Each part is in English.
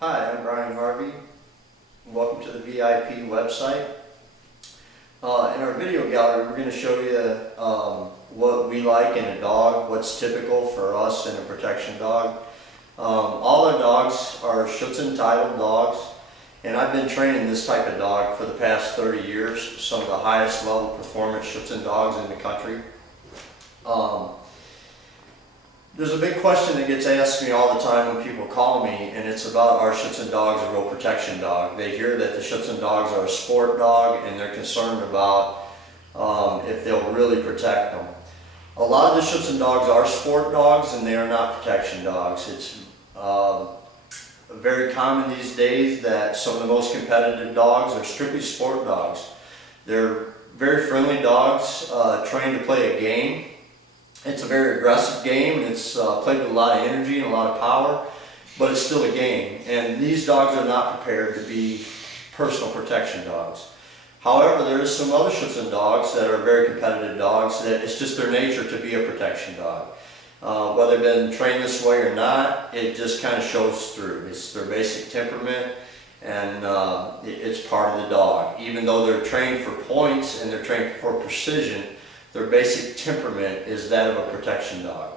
Hi, I'm Harvey. Welcome to the VIP website. In our video gallery, we're going to show you what we like in a dog, what's typical for us in a protection dog. All our dogs are Schutzhund titled dogs, and I've been training this type of dog for the past 30 years, some of the highest level performance Schutzhund dogs in the country. There's a big question that gets asked me all the time when people call me, and it's about our Schutzhund dog's a real protection dog. They hear that the Schutzhund dogs are a sport dog, and they're concerned about if they'll really protect them. A lot of the Schutzhund dogs are sport dogs, and they are not protection dogs. It's very common these days that some of the most competitive dogs are strictly sport dogs. They're very friendly dogs, trained to play a game. It's a very aggressive game, and it's played with a lot of energy and a lot of power, but it's still a game. And these dogs are not prepared to be personal protection dogs. However, there is some other Schutzhund dogs that are very competitive dogs that it's just their nature to be a protection dog. Whether they've been trained this way or not, it just kind of shows through. It's their basic temperament, and it's part of the dog. Even though they're trained for points and they're trained for precision, their basic temperament is that of a protection dog.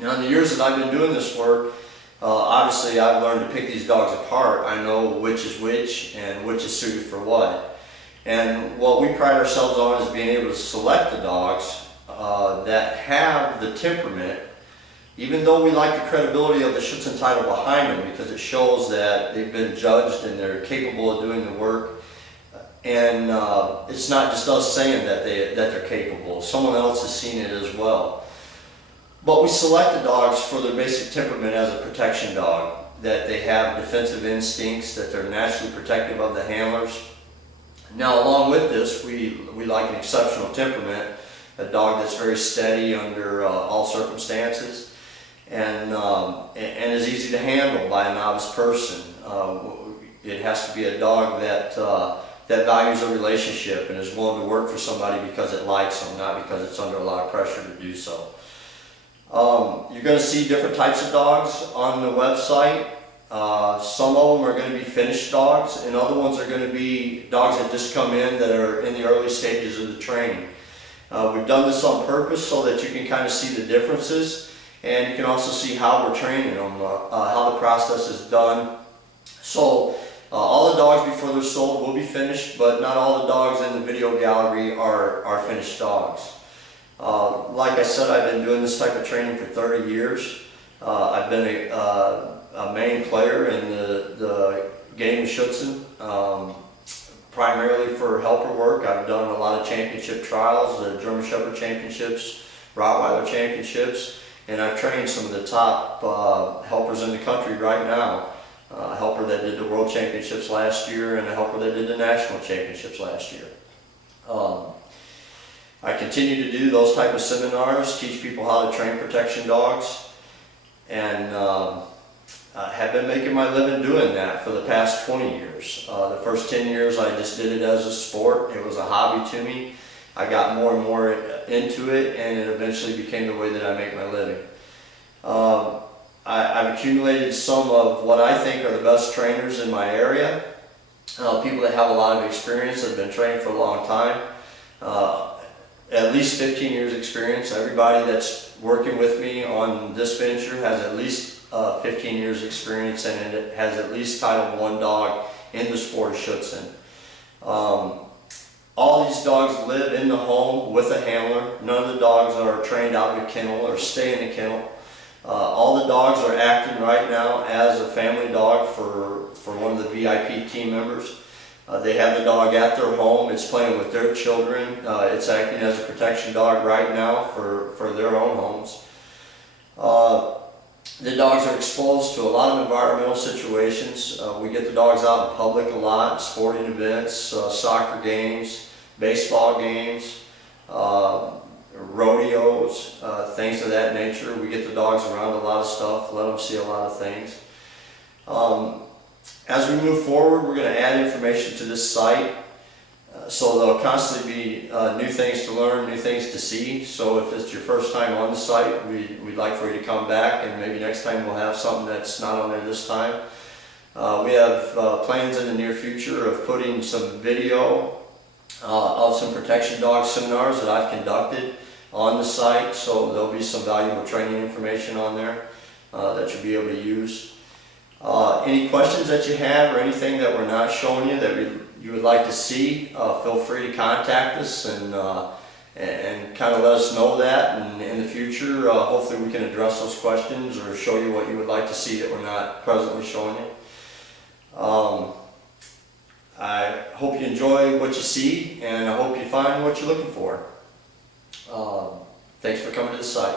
Now, in the years that I've been doing this work, obviously I've learned to pick these dogs apart. I know which is which and which is suited for what. And what we pride ourselves on is being able to select the dogs that have the temperament, even though we like the credibility of the Schutzhund title behind them, because it shows that they've been judged and they're capable of doing the work. And it's not just us saying that they're capable. Someone else has seen it as well. But we select the dogs for their basic temperament as a protection dog, that they have defensive instincts, that they're naturally protective of the handlers. Now, along with this, we like an exceptional temperament, a dog that's very steady under all circumstances, and is easy to handle by a novice person. It has to be a dog that values a relationship and is willing to work for somebody because it likes them, not because it's under a lot of pressure to do so. You're going to see different types of dogs on the website. Some of them are going to be finished dogs, and other ones are going to be dogs that just come in that are in the early stages of the training. We've done this on purpose so that you can kind of see the differences, and you can also see how we're training them, how the process is done. So all the dogs before they're sold will be finished, but not all the dogs in the video gallery are finished dogs. Like I said, I've been doing this type of training for 30 years. I've been a main player in the game of Schutzhund, primarily for helper work. I've done a lot of championship trials, the German Shepherd Championships, Rottweiler Championships, and I've trained some of the top helpers in the country right now. A helper that did the World Championships last year and a helper that did the National Championships last year. I continue to do those type of seminars, teach people how to train protection dogs, and have been making my living doing that for the past 20 years. The first 10 years I just did it as a sport. It was a hobby to me. I got more and more into it, and it eventually became the way that I make my living. I've accumulated some of what I think are the best trainers in my area, people that have a lot of experience, that have been trained for a long time, at least 15 years experience. Everybody that's working with me on this venture has at least 15 years experience, and it has at least Title I dog in the sport of Schutzhund. All these dogs live in the home with a handler. None of the dogs are trained out of a kennel or stay in a kennel. All the dogs are acting right now as a family dog for one of the VIP team members. They have the dog at their home. It's playing with their children. It's acting as a protection dog right now for their own homes. The dogs are exposed to a lot of environmental situations. We get the dogs out in public a lot, sporting events, soccer games, baseball games, rodeos, things of that nature. We get the dogs around a lot of stuff, let them see a lot of things. As we move forward, we're going to add information to this site, so there'll constantly be new things to learn, new things to see. So if it's your first time on the site, we'd like for you to come back, and maybe next time we'll have something that's not on there this time. We have plans in the near future of putting some video of some protection dog seminars that I've conducted on the site, so there'll be some valuable training information on there that you'll be able to use. Any questions that you have or anything that we're not showing you that you would like to see, feel free to contact us and kind of let us know that, and in the future hopefully we can address those questions or show you what you would like to see that we're not presently showing you. I hope you enjoy what you see, and I hope you find what you're looking for. Thanks for coming to the site.